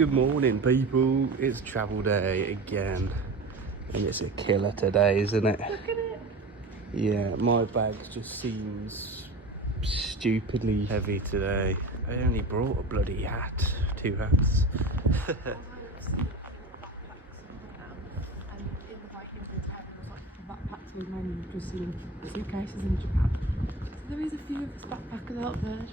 Good morning, people. It's travel day again, and it's a killer today, isn't it? Look at it. Yeah, my bag just seems stupidly heavy today. I only brought a bloody hat, 2 hats. Suitcases in Japan. So there is a few of us backpackers out there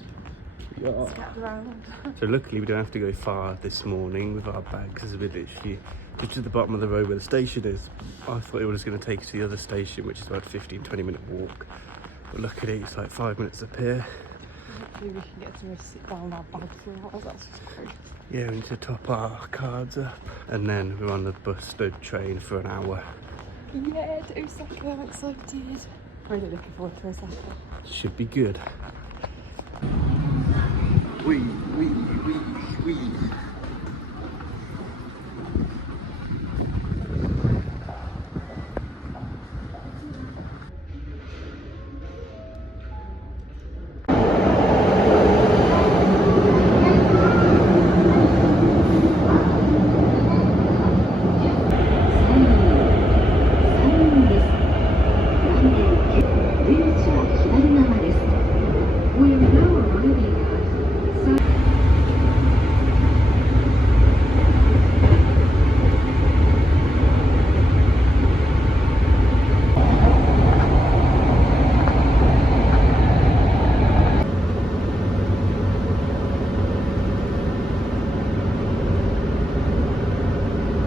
scattered around. So luckily we don't have to go far this morning with our bags, as we're literally just to the bottom of the road where the station is. I thought it was going to take us to the other station, which is about a 15-20 minute walk, but luckily it's like 5 minutes up here. Hopefully we can get to sit down our bags for a while. That's just crazy. Yeah, we need to top our cards up, and then we're on the train for an hour. Yeah, to Osaka, I'm excited. Really looking forward to Osaka. Should be good. Wee.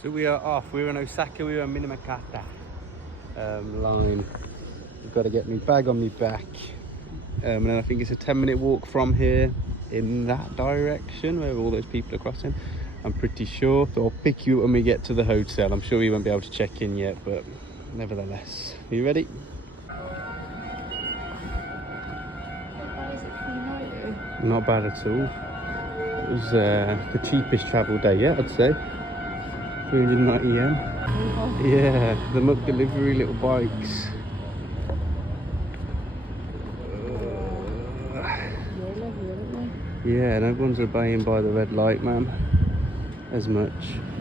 We are off. We're in Osaka. We're in Minamakata line. I've got to get my bag on my back, and then I think it's a 10-minute walk from here in that direction where all those people are crossing, I'm pretty sure. So I'll pick you up when we get to the hotel. I'm sure we won't be able to check in yet, but nevertheless. Are you ready? Not bad at all. It was the cheapest travel day yet, I'd say. 390 yen. Yeah, the muck delivery little bikes. Yeah, and everyone's obeying by the red light, man. As much.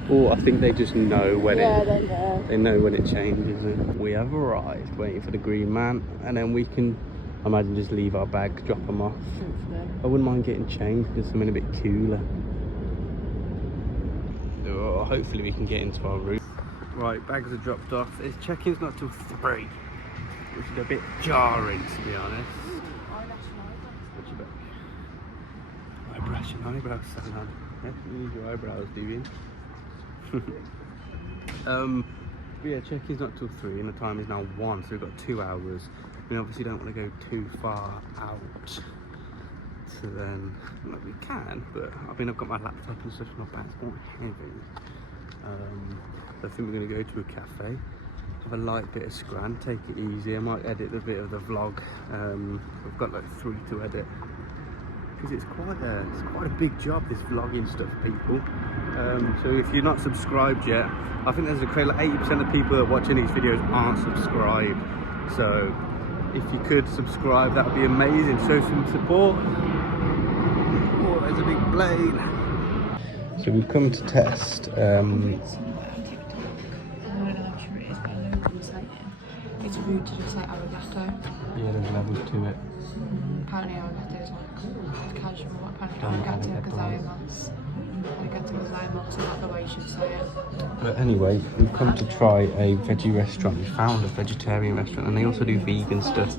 Or I think they just know when they know when it changes. And we have arrived, waiting for the green man, and then we can, I imagine, just leave our bags, drop them off. I wouldn't mind getting changed for something a bit cooler. So hopefully we can get into our room. Right, bags are dropped off. It's check-in's not till 3, which is a bit jarring, to be honest. What's your back? Eyebrows and eyebrows, Sam. Yeah, you need your eyebrows, do you? But yeah, check-in's not till 3 and the time is now 1, so we've got 2 hours. We obviously don't want to go too far out. So then, well, we can, but I mean, I've got my laptop and stuff, my bag's quite heavy. So I think we're going to go to a cafe, have a light bit of scran, take it easy. I might edit a bit of the vlog. I've got like 3 to edit, because it's quite a big job, this vlogging stuff, people. So if you're not subscribed yet, I think there's a crazy, like 80% of people that are watching these videos aren't subscribed. So if you could subscribe, that would be amazing. Show some support. Oh, there's a big plane. So we've come to test. I don't know how true it is, but I know people saying it's rude to just say arigato. Yeah, there's levels to it. Apparently arigato is like casual. Apparently arigato gozaimasu. Arigato gozaimasu is not the way you should say it. But anyway, we've come to try a veggie restaurant. We found a vegetarian restaurant, and they also do vegan stuff.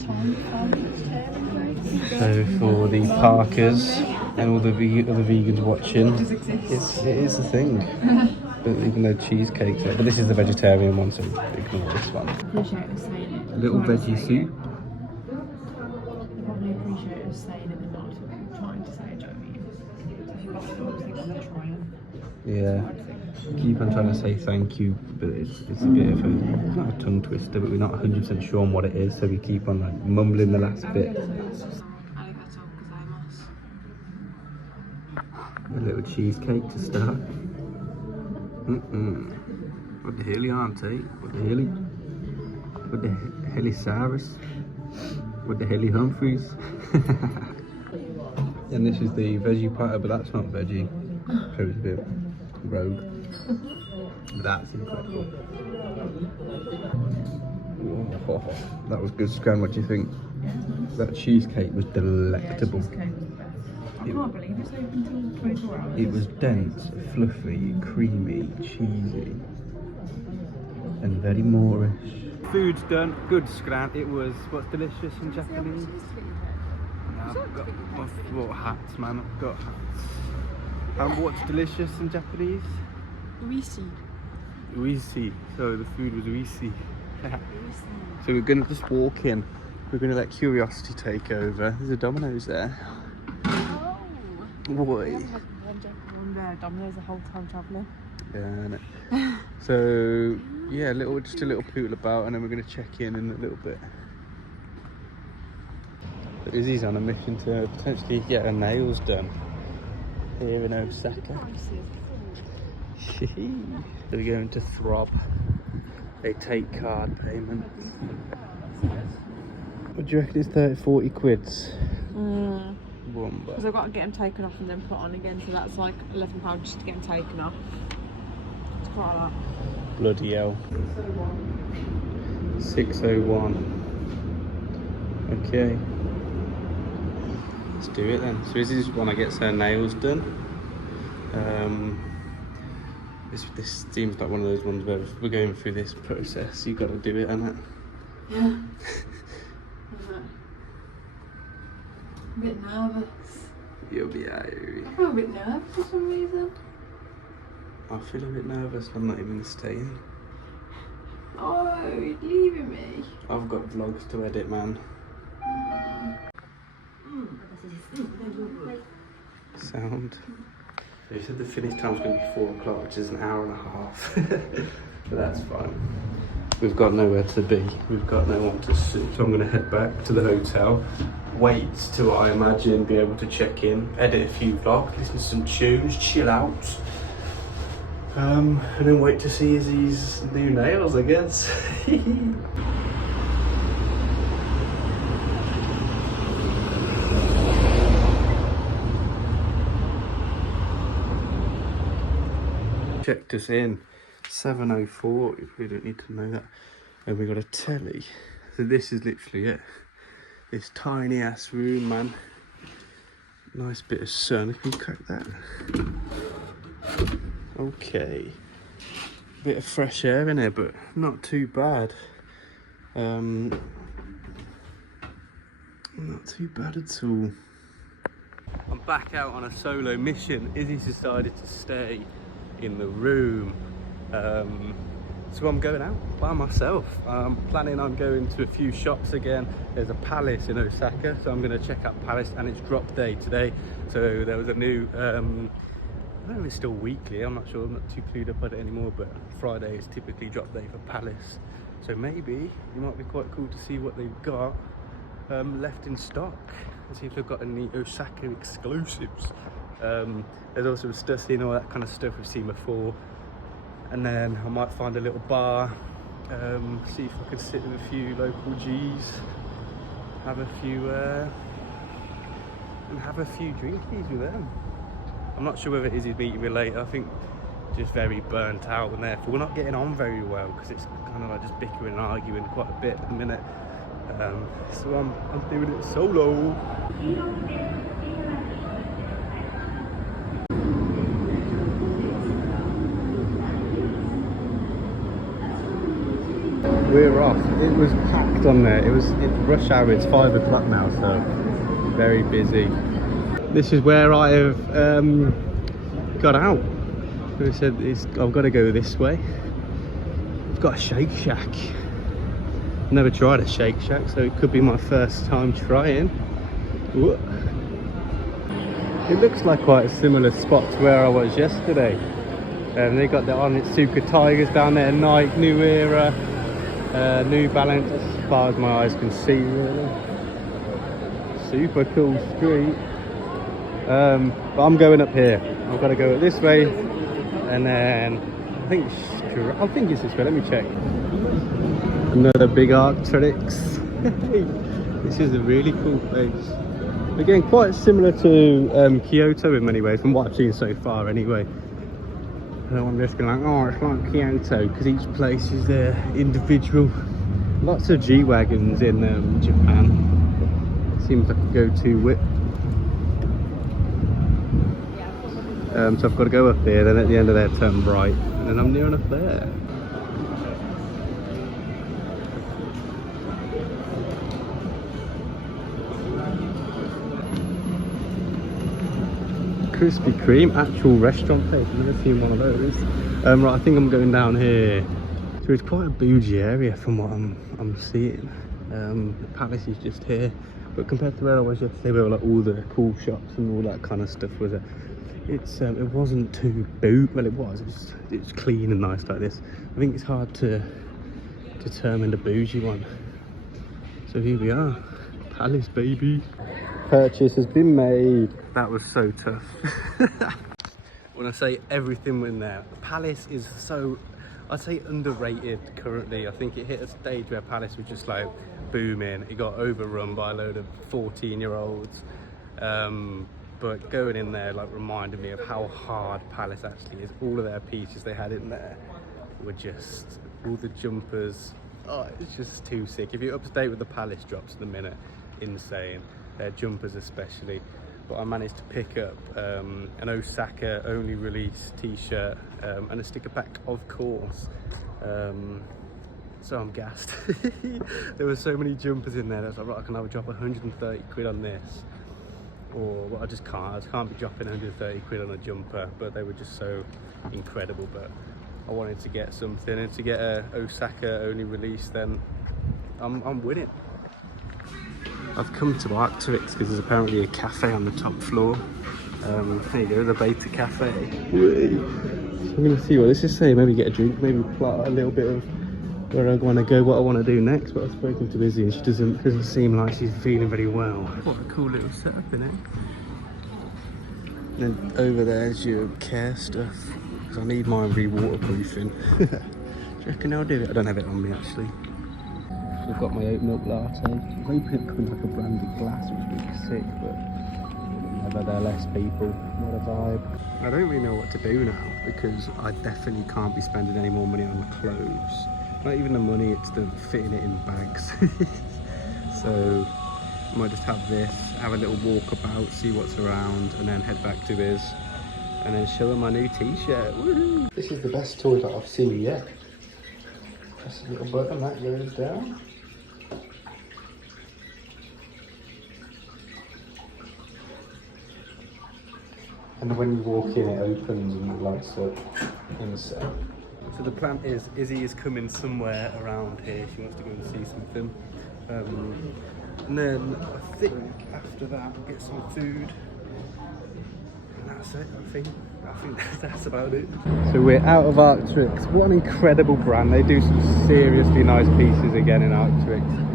So for the Parkers and all the other vegans watching, it is a thing. But even though cheesecake's there, but this is the vegetarian one, so ignore this one. Appreciate us saying it. Little veggie soup. I probably appreciate us saying it and not trying to say it, don't you? If you've got to obviously want to try them. Yeah. Keep on trying to say thank you, but it's a bit of a, not a tongue twister, but we're not 100% sure on what it is, so we keep on like mumbling the last bit. Arigato gozaimasu. A little cheesecake to start. What the hell, auntie? What the hell? What the helisaurus? What the heli Humphreys? And this is the veggie platter, but that's not veggie. So it's a bit rogue. That's incredible. Whoa, that was good, Scram. What do you think? That cheesecake was delectable. Yeah, cheesecake was the best. I can't believe it's open till 24 hours. It was dense, fluffy, creamy, cheesy, and very Moorish. Food's done. Good, Scram. It was what's delicious in Japanese. I've bought hats, man. I've got hats. And what's delicious in Japanese? Uisi. Uisi. So the food was uisi. So we're gonna just walk in. We're gonna let curiosity take over. There's a Domino's there. Oh. Boy. One Domino's the whole time travelling. Yeah, innit? So yeah, just a little poodle about, and then we're gonna check in a little bit. But Izzy's on a mission to potentially get her nails done here in Osaka. So we're going to Throb. They take card payments. What do you reckon is 30-40 quids? Because I've got to get them taken off and then put on again, so that's like £11 just to get them taken off. It's quite a lot. Bloody hell. 601. Okay. Let's do it then. So this is when I get her nails done. This seems like one of those ones where we're going through this process. You've got to do it, innit? Yeah. I'm a bit nervous. You'll be Irish. I feel a bit nervous for some reason. I feel a bit nervous. I'm not even staying. Oh, you're leaving me. I've got vlogs to edit, man. Sound. They said the finish time's going to be 4 o'clock, which is an hour and a half. But that's fine. We've got nowhere to be. We've got no one to see. So I'm going to head back to the hotel. Wait till I imagine be able to check in, edit a few vlogs, listen to some tunes, chill out. And then wait to see Izzy's new nails, I guess. Checked us in 7:04. We don't need to know that. And we got a telly. So this is literally it. This tiny ass room, man. Nice bit of sun. Can you crack that? Okay. Bit of fresh air in here, but not too bad. Not too bad at all. I'm back out on a solo mission. Izzy's decided to stay in the room. So I'm going out by myself. I'm planning on going to a few shops again. There's a Palace in Osaka, so I'm going to check out Palace, and it's drop day today. So there was a new, I don't know if it's still weekly, I'm not sure, I'm not too clued up on it anymore, but Friday is typically drop day for Palace. So maybe it might be quite cool to see what they've got left in stock, and see if they've got any Osaka exclusives. There's also Stussy and all that kind of stuff we've seen before. And then I might find a little bar, see if I can sit with a few local G's, have a few drinkies with them. I'm not sure whether Izzy's meeting me later. I think just very burnt out, and therefore we're not getting on very well because it's kind of like just bickering and arguing quite a bit at the minute. So I'm doing it solo. We're off. It was packed on there. It's rush hour. It's 5 o'clock now, so very busy. This is where I have got out. They said I've got to go this way. I've got a Shake Shack. Never tried a Shake Shack, so it could be my first time trying. Whoa. It looks like quite a similar spot to where I was yesterday. They got the Onitsuka Tigers down there, Nike, New Era. New Balance, as far as my eyes can see, really. Super cool street. But I'm going up here. I've got to go this way, and then I think it's this way. Let me check. Another big Arc'teryx. This is a really cool place. Again, quite similar to Kyoto in many ways, from what I've seen so far, anyway. I don't want to just be like, oh, it's like Kyoto, because each place is individual. Lots of G-Wagons in Japan. Seems like a go-to whip. So I've got to go up here, then at the end of there turn right, and then I'm near enough there. Krispy Kreme, actual restaurant place. I've never seen one of those. Right, I think I'm going down here. So it's quite a bougie area from what I'm seeing. The palace is just here, but compared to where I was yesterday, where like all the cool shops and all that kind of stuff was it wasn't too well, it was clean and nice like this. I think it's hard to determine the bougie one. So here we are, palace baby. Purchase has been made. That was so tough. When I say everything in there, the palace is so, I'd say, underrated currently. I think it hit a stage where palace was just like booming. It got overrun by a load of 14-year-olds. But going in there like reminded me of how hard palace actually is. All of their pieces they had in there were just, all the jumpers, oh, it's just too sick. If you're up to date with the palace drops at the minute, insane. Their jumpers especially. But I managed to pick up an Osaka only release t-shirt and a sticker pack, of course. So I'm gassed. There were so many jumpers in there. I was like, right, I can either drop 130 quid on this, or well, I just can't be dropping 130 quid on a jumper. But they were just so incredible. But I wanted to get something, and to get a Osaka only release, then I'm winning. I've come to Arc'teryx because there's apparently a cafe on the top floor. There you go, the Beta Cafe. So I'm going to see what this is saying. Maybe get a drink, maybe plot a little bit of where I want to go, what I want to do next. But I've spoken to Izzy and she doesn't seem like she's feeling very well. What a cool little setup in it. And then over there's your care stuff, because I need mine re-waterproofing. Do you reckon I'll do it? I don't have it on me actually. I've got my oat milk latte. I'm hoping it comes like a branded glass, which would be sick, but nevertheless, people, what a vibe. I don't really know what to do now, because I definitely can't be spending any more money on clothes. Not even the money, it's the fitting it in bags. So I might just have this, have a little walk about, see what's around, and then head back to Biz, and then show him my new t-shirt. Woohoo! This is the best toy that I've seen yet. Press a little button, that goes down. And when you walk in, it opens and it lights up inside. So the plan is, Izzy is coming somewhere around here. She wants to go and see something. And then I think after that we'll get some food. And that's it, I think that's about it. So we're out of Arc'teryx. What an incredible brand. They do some seriously nice pieces again in Arc'teryx.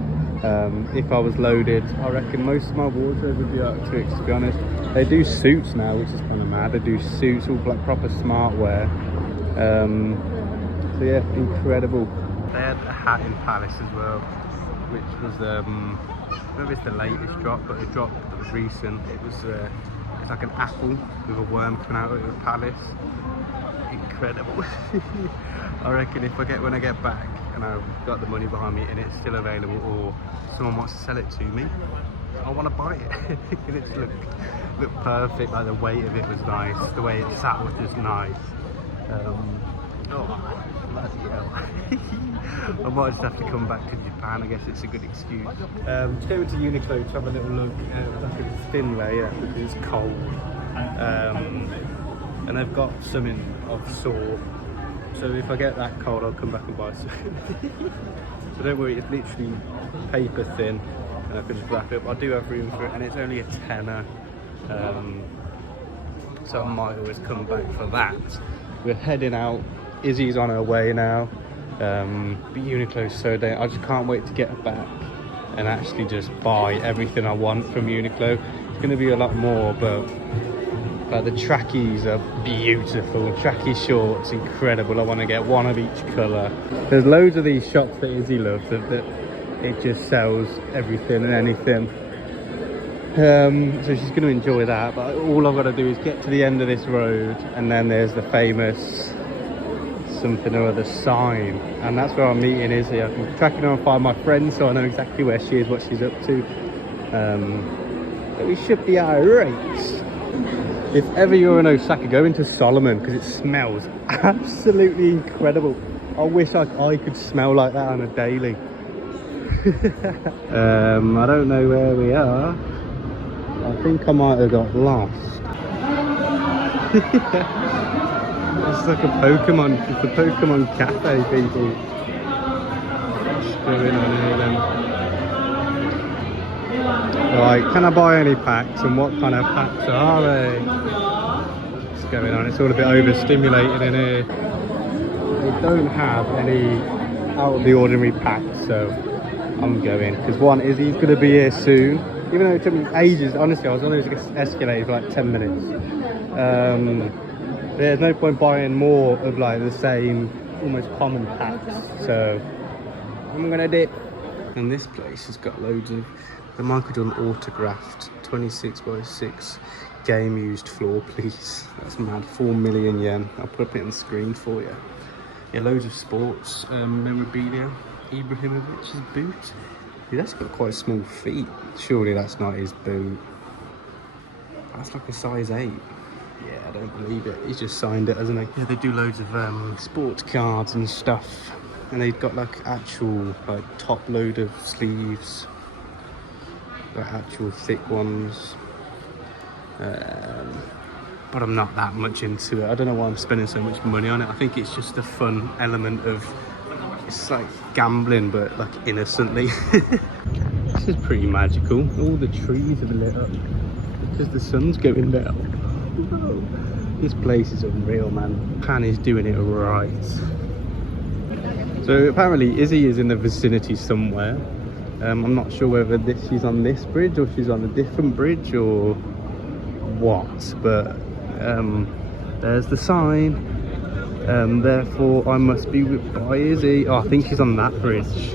If I was loaded, I reckon most of my wardrobe would be Arc'teryx, to be honest. They do suits now, which is kind of mad. They do suits, all like proper smart wear. So yeah, incredible. They had a hat in Palace as well, which was, I don't know if it's the latest drop, but the drop that was recent, it's like an apple with a worm coming out of the Palace. Incredible. I reckon when I get back and I've got the money behind me and it's still available, or someone wants to sell it to me, I want to buy it. And it looked perfect. Like the weight of it was nice, the way it sat was just nice. Oh, bloody hell. I might just have to come back to Japan. I guess it's a good excuse. Just going to Uniqlo to have a little look at like a thin layer because it's cold. And they've got something of sort. So if I get that cold, I'll come back and buy some. So don't worry, it's literally paper thin, and I can just wrap it up. I do have room for it, and it's only a tenner. So I might always come back for that. We're heading out. Izzy's on her way now. But Uniqlo's so damn, I just can't wait to get back and actually just buy everything I want from Uniqlo. It's going to be a lot more, but the trackies are beautiful. Trackie shorts, incredible. I want to get one of each colour. There's loads of these shops that Izzy loves that it just sells everything and anything. So she's going to enjoy that, but all I've got to do is get to the end of this road, and then there's the famous something or other sign, and that's where I'm meeting Izzy. I'm tracking her and find my friend, so I know exactly where she is, what she's up to. But we should be alright. If ever you're in Osaka, go into Solomon because it smells absolutely incredible. I wish I could smell like that on a daily. I don't know where we are. I think I might have got lost. It's like a Pokemon. It's a Pokemon cafe, people. What's going on here then? Right, can I buy any packs, and what kind of packs are they? What's going on? It's all a bit overstimulated in here. They don't have any out of the ordinary packs, so I'm going. Because one, Izzy's going to be here soon. Even though it took me ages, honestly, I was on this escalator for like 10 minutes. There's no point buying more of like the same, almost common packs. So I'm going to dip. And this place has got loads of the Michael Jordan autographed 26x6 game used floor piece. That's mad. 4 million yen. I'll put it on the screen for you. Yeah, loads of sports memorabilia. Ibrahimovic's boot. He's actually got quite small feet. Surely that's not his boot. That's like a size 8. Yeah, I don't believe it. He's just signed it, hasn't he? Yeah, they do loads of sports cards and stuff. And they've got like actual like top load of sleeves. Like actual thick ones. But I'm not that much into it. I don't know why I'm spending so much money on it. I think it's just the fun element of, it's like gambling, but like innocently. This is pretty magical. All the trees have lit up because the sun's going down. Whoa. This place is unreal, man. Pan is doing it right. So apparently Izzy is in the vicinity somewhere. I'm not sure whether she's on this bridge or she's on a different bridge or what, but there's the sign. Therefore I must be by Izzy. Oh, I think she's on that bridge.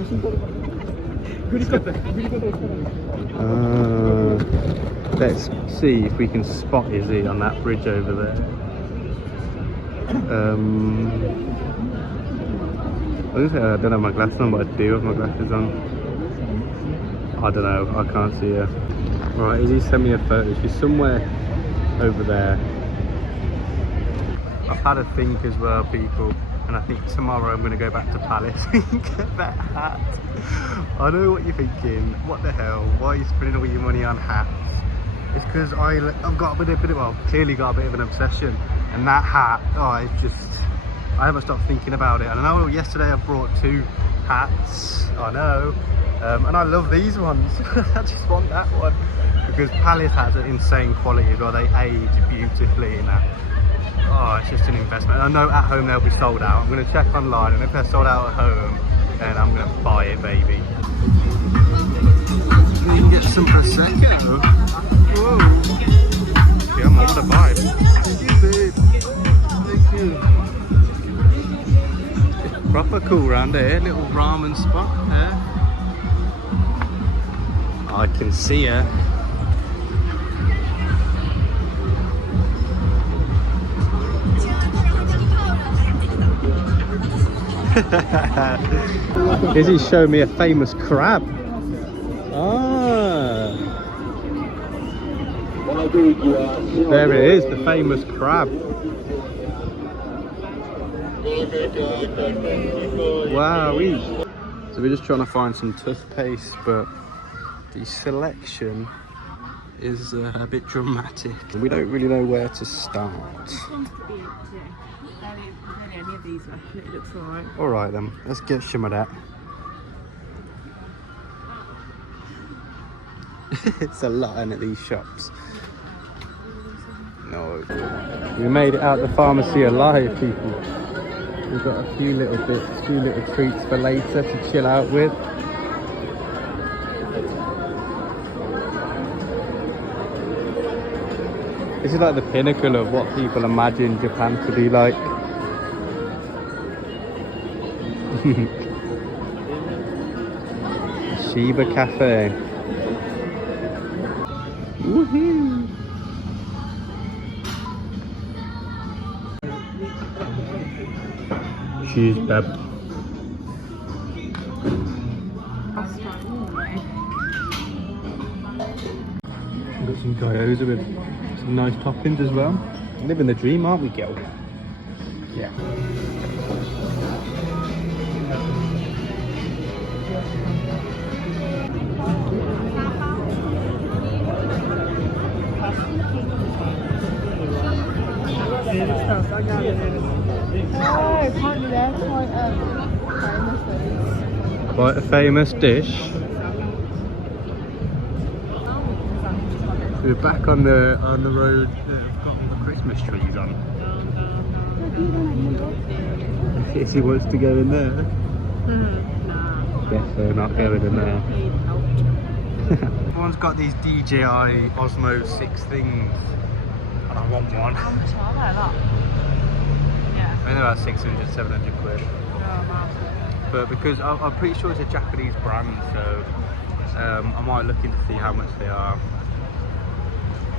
Let's see if we can spot Izzy on that bridge over there. I don't have my glasses on, but I do have my glasses on. I don't know, I can't see her. Right, Izzy sent me a photo. She's somewhere over there. I've had a think as well, people, and I think tomorrow I'm going to go back to Palace and get that hat. I know what you're thinking. What the hell? Why are you spending all your money on hats? It's because I've got a bit of, well, clearly got a bit of an obsession, and that hat, oh, it's just, I haven't stopped thinking about it. And I know yesterday I brought 2 hats. I know. And I love these ones. I just want that one because Palace has an insane quality as well. They age beautifully in that. Oh, it's just an investment. I know at home they'll be sold out. I'm going to check online, and if they're sold out at home, then I'm going to buy it, baby. You can get some prosecco. Whoa. Yeah, I'm on the vibe. Thank you, babe. Thank you. It's proper cool around here. Little ramen spot there. I can see her. Izzy showing me a famous crab. Ah, there it is, the famous crab. Wow. So we're just trying to find some toothpaste, but the selection is a bit dramatic. We don't really know where to start. Any of these left, it looks alright. Alright then, let's get some of that. It's a lot in at these shops. No. We made it out the pharmacy alive, people. We've got a few little bits, a few little treats for later to chill out with. This is like the pinnacle of what people imagine Japan to be like. Shiba Cafe. Woohoo! Cheers, Bab. We've got some gyoza with some nice toppings as well. Living the dream, aren't we, Gil? Yeah. Quite a famous dish. We're back on the road that have got all the Christmas trees on. Izzy wants to go in there. Guess they're not going in there. Everyone's got these DJI Osmo 6 things. And I want one. How much are they? That? Yeah. I think they're about 600, 700 quid. But because I'm pretty sure it's a Japanese brand, so I might look in to see how much they are.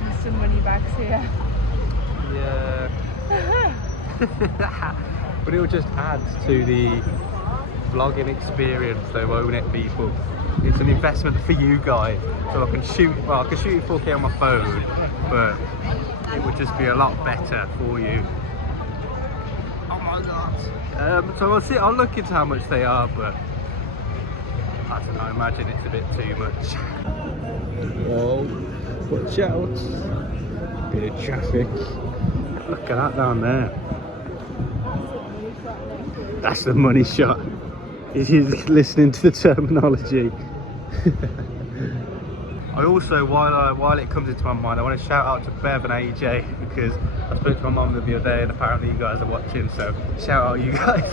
There's some money bags here. Yeah. But it'll just add to the vlogging experience, though, won't it, people? It's an investment for you guys, so I can shoot. Well, I can shoot in 4K on my phone, but it would just be a lot better for you. Oh my god! So I'll look into how much they are, but I don't know. I imagine it's a bit too much. Whoa! Watch out! Bit of traffic. Look at that down there. That's the money shot. He's listening to the terminology. I also, while it comes into my mind, I want to shout out to Bev and AJ, because I spoke to my mum the other day and apparently you guys are watching, so shout out you guys.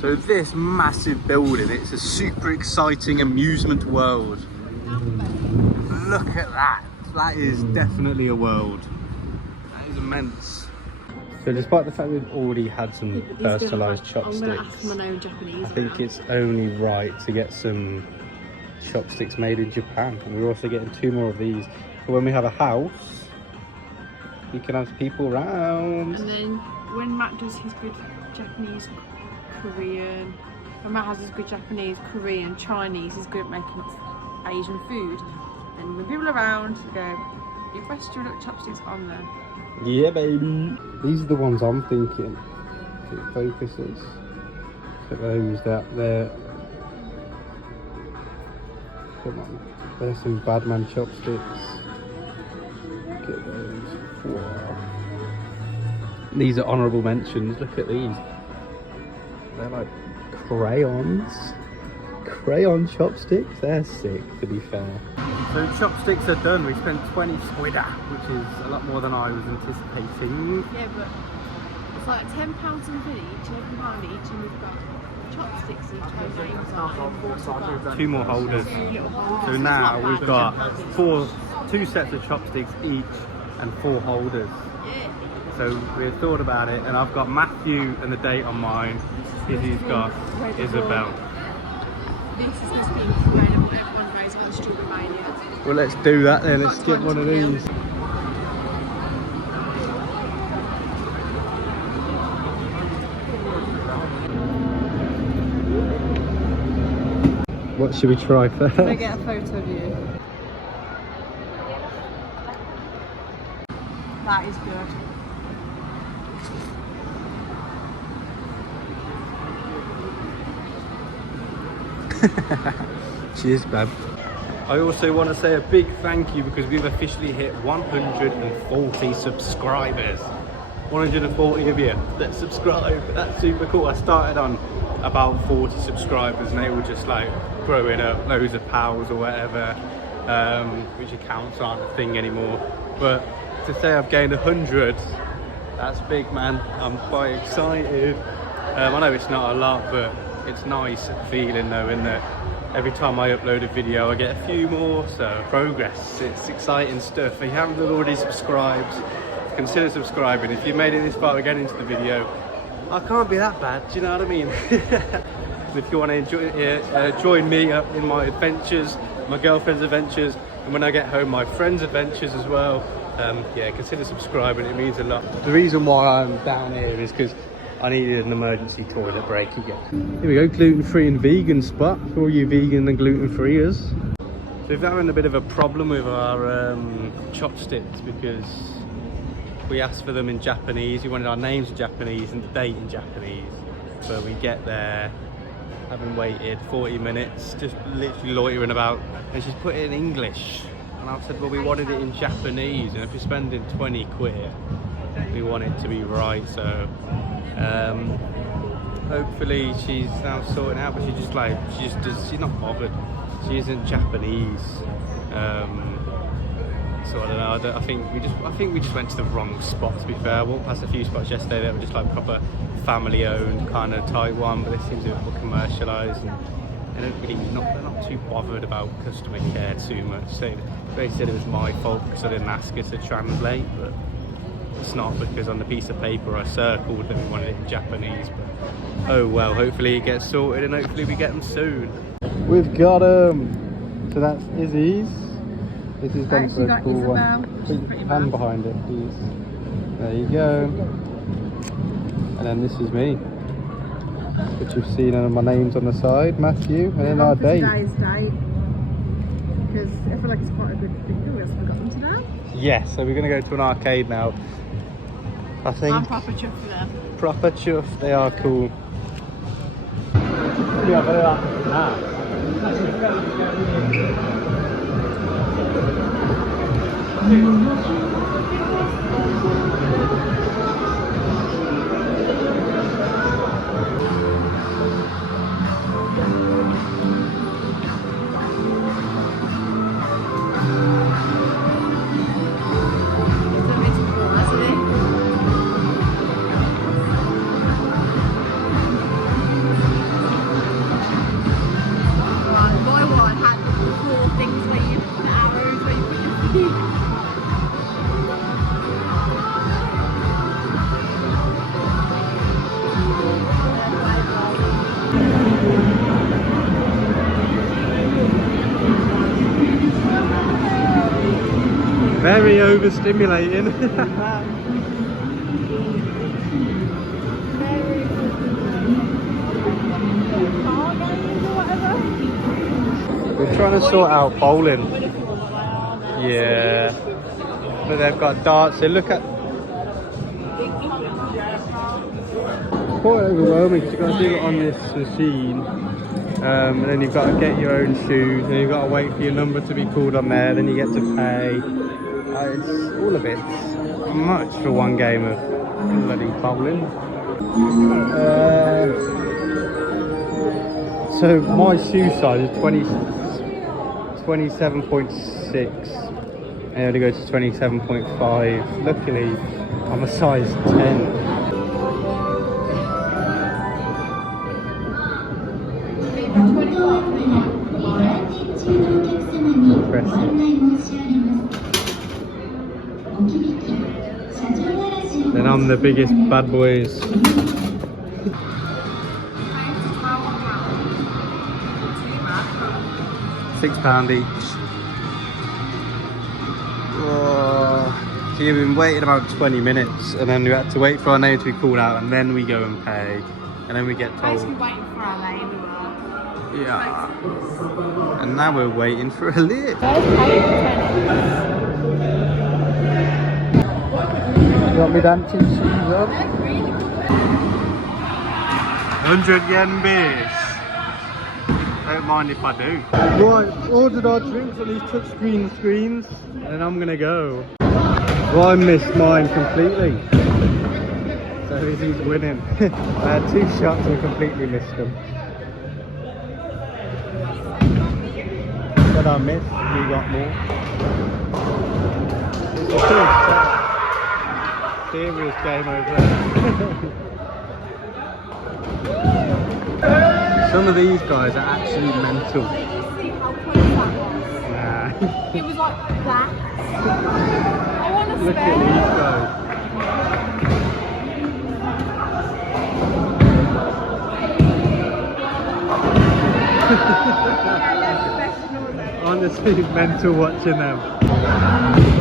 So this massive building, it's a super exciting amusement world. Look at that. That is definitely a world. That is immense. So despite the fact we've already had some personalised chopsticks, I'm going to ask my own Japanese. I think it's only right to get some chopsticks made in Japan. And we're also getting 2 more of these. So when we have a house, you can have people around. And then when Matt does his good Japanese, Korean, when Matt has his good Japanese, Korean, Chinese, he's good at making Asian food. And when people are around, go, you best do little chopsticks on there. Yeah, baby. These are the ones I'm thinking. If it focuses. Look at those, they're. Come on. There's some Badman chopsticks. Look at those. Wow. These are honourable mentions. Look at these. They're like crayons. Crayon chopsticks. They're sick, to be fair. So chopsticks are done. We spent 20 squid, which is a lot more than I was anticipating. Yeah, but it's like £10 something each, £11 each, and we've got chopsticks each with names on them. 2 more holders. So now we've got 2 sets of chopsticks each and 4 holders. Yeah. So we thought about it, and I've got Matthew and the date on mine. Izzy's got Isabel. This is going to be incredible. Everyone's raising on strawberry mania. Well, let's do that then. Let's get one of these. What should we try first? Can I get a photo of you? That is good. Cheers, babe. I also want to say a big thank you because we've officially hit 140 subscribers. 140 of you that subscribe. That's super cool. I started on about 40 subscribers and they were just like growing up, loads of pals or whatever, which accounts aren't a thing anymore. But to say I've gained 100, that's big, man. I'm quite excited. I know it's not a lot, but it's nice feeling knowing that every time I upload a video I get a few more, so progress. It's exciting stuff. If you haven't already subscribed, consider subscribing. If you made it this far again into the video, I can't be that bad, do you know what I mean? If you want to join me up in my adventures, my girlfriend's adventures, and when I get home my friend's adventures as well, yeah, consider subscribing. It means a lot. The reason why I'm down here is because I needed an emergency toilet break again. Here we go, gluten-free and vegan spot for all you vegan and gluten-freeers. So we've having a bit of a problem with our chopsticks because we asked for them in Japanese. We wanted our names in Japanese and the date in Japanese. So we get there, having waited 40 minutes, just literally loitering about, and she's put it in English. And I said, well, we wanted it in Japanese, and if you're spending 20 quid, we want it to be right. So hopefully she's now sorting out, but she's not bothered. She isn't Japanese. So I don't know. I think we just went to the wrong spot. To be fair, I walked past a few spots yesterday that were just like proper family-owned kind of type one, but they seem to be more commercialised, and they don't really they're not too bothered about customer care too much. So they said it was my fault because I didn't ask her to translate, but it's not, because on the piece of paper I circled that we wanted it in Japanese. But oh well, hopefully it gets sorted and hopefully we get them soon. We've got them. So that's Izzy's. Izzy's gone for a cool one. Put your hand behind it, please. There you go. And then this is me, which you've seen on my names on the side, Matthew, and then our date. Today's date, because I feel like it's quite a good thing. We haven't got them today. Yes, so we're going to go to an arcade now, I think. I'm proper chuffed for them. Proper chuffed, they are cool. Very overstimulating. We're trying to sort out bowling. Yeah. But they've got darts. So look at. Quite overwhelming because you've got to do it on this machine. And then you've got to get your own shoes, and you've got to wait for your number to be called on there, then you get to pay. It's all a bit much for one game of bloody bowling. So my shoe size is 27.6. I only go to 27.5. Luckily, I'm a size 10. Then I'm the biggest bad boys. £6 each. Oh, so we've been waiting about 20 minutes, and then we had to wait for our name to be called out, and then we go and pay, and then we get told. Basically waiting for our name. Yeah. And now we're waiting for a lift. You want me dancing shoes on? 100 yen beers. Don't mind if I do. Right, ordered our drinks on these touchscreen screens, and then I'm gonna go. Well, I missed mine completely. So Izzy's winning. I had 2 shots and completely missed them. But I missed, you got more. It's a serious game over there. Some of these guys are actually mental. Nah. It was like that. I want to Look at these guys. Honestly, mental watching them.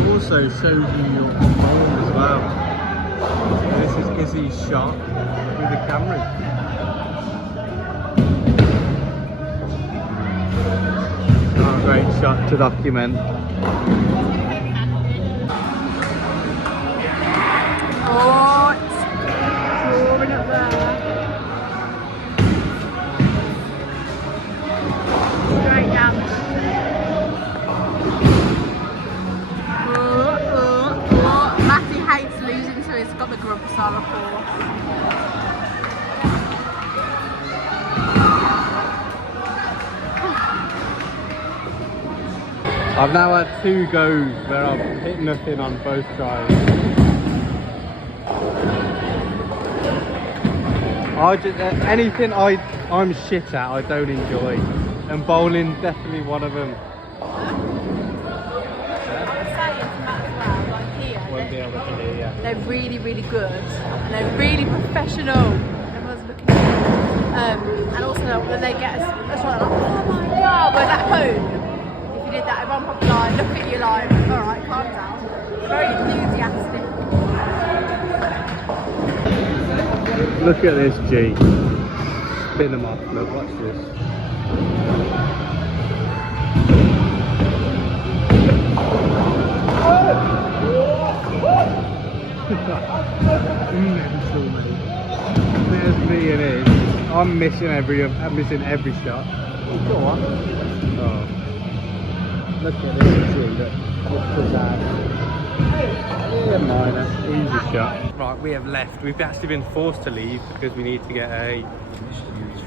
Also shows you your form as well. So this is Izzy's shot with big cameras. Oh, great shot to document. Oh, it's pouring up there. Straight down. Matty hates losing, so he's got the grubs on, of course. I've now had 2 goes where I've hit nothing on both tries. Anything I'm shit at, I don't enjoy, and bowling's definitely one of them. Won't be able to hear, yeah. They're really, really good, and they're really professional. Everyone's looking at them. And also when they get us, that's right, like, oh my god, whereas at home, if you did that, everyone probably like look at you like, alright, calm down. Very enthusiastic. Look at this G. Spin them off, look, watch this. Mental, mate. There's me and it. I'm missing every shot. Go on. Oh. Look at this G, look. What's that? Yeah, minor. Easy shot. Right, we have left. We've actually been forced to leave because we need to get a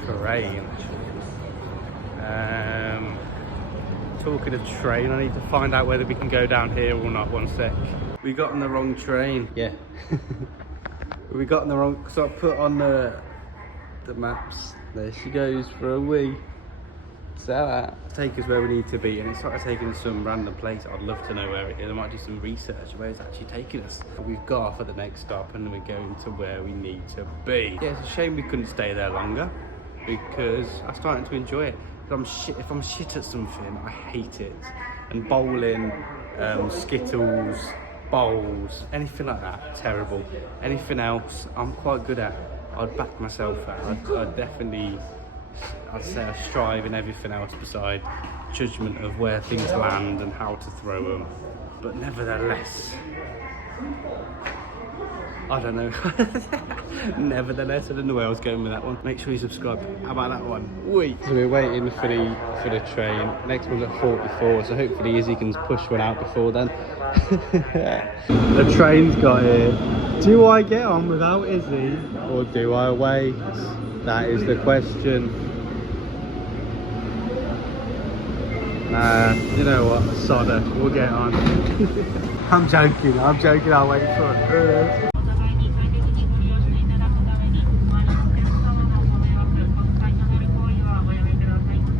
train. Talking of train, I need to find out whether we can go down here or not. One sec. We got on the wrong train. Yeah. We got on the wrong. So I put on the maps. There she goes for a wee. So take us where we need to be, and it started taking us some random place. I'd love to know where it is. I might do some research where it's actually taking us. We've got off at the next stop and we're going to where we need to be. Yeah, it's a shame we couldn't stay there longer because I'm starting to enjoy it. If I'm shit at something, I hate it. And bowling, skittles, bowls, anything like that, terrible. Anything else, I'm quite good at. I'd back myself at. I'd say I strive in everything else beside judgment of where things land and how to throw them. But nevertheless, I don't know. Nevertheless, I don't know where I was going with that one. Make sure you subscribe. How about that one? Wait. So we're waiting for the train. Next one's at 44, so hopefully Izzy can push one out before then. The train's got here. Do I get on without Izzy or do I wait? That is the question. Nah, you know what, sodder, we'll get on. I'm joking, I'll wait for it.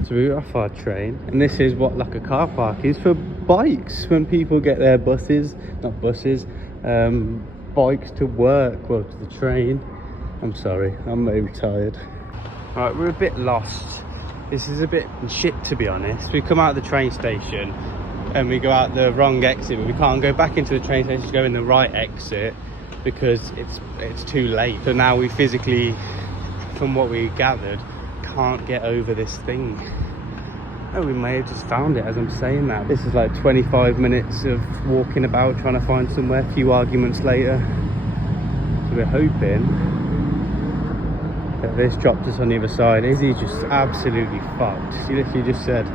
So we're off our train, and this is what like a car park is for bikes when people get their bikes to work, well, to the train. I'm sorry, I'm very tired. Alright, we're a bit lost. This is a bit shit, to be honest. We come out of the train station and we go out the wrong exit, but we can't go back into the train station to go in the right exit because it's too late. So now we physically, from what we gathered, can't get over this thing. Oh, we may have just found it as I'm saying that. This is like 25 minutes of walking about trying to find somewhere, a few arguments later. So we're hoping that this dropped us on the other side. Izzy just absolutely fucked. She literally just said,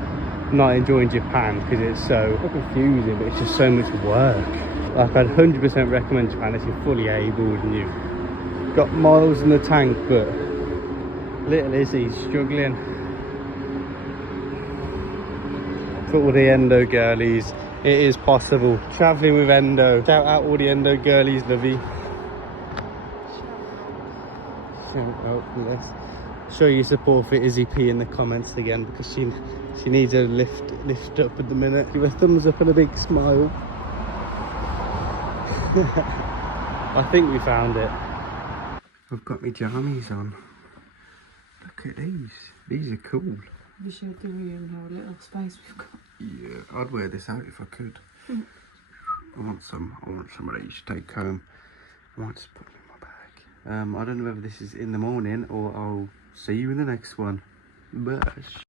not enjoying Japan because it's so confusing, but it's just so much work. Like, I'd 100% recommend Japan if you're fully able and you've got miles in the tank, but little Izzy's struggling. For all the endo girlies, it is possible. Travelling with endo. Shout out all the endo girlies, lovey. Show your support for Izzy P in the comments again because she needs a lift up at the minute. Give a thumbs up and a big smile. I think we found it. I've got my jammies on. Look at these. These are cool. We should do in our little space we've got. Yeah, I'd wear this out if I could. I want some of these to take home. I might just put them in my bag. I don't know whether this is in the morning or I'll see you in the next one. Bye.